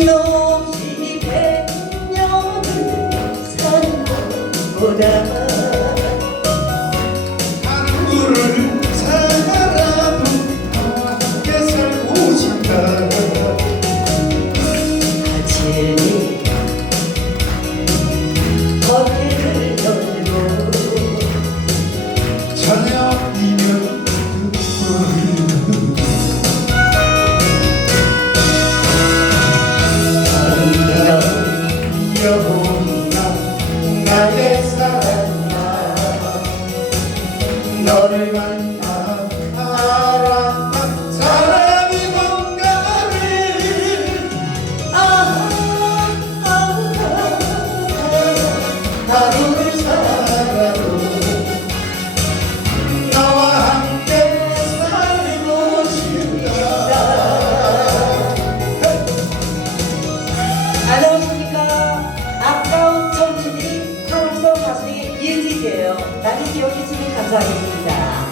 이놈이 백년을 사는 것보다 너를 만나 사랑한 사람이 뭔가를. 아아아. 하루를 살아도 나와 함께 안녕하십니까. 아까운 청춘이 프로듀서 가수의 나는 기억해주는 감사드립니다.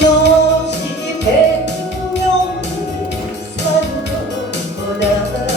역시 백년 살구나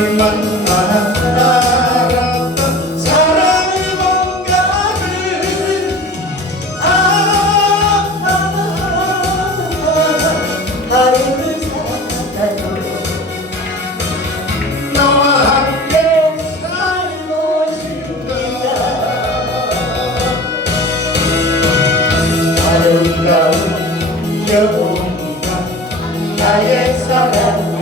만나 알았던 사랑의 나의 사랑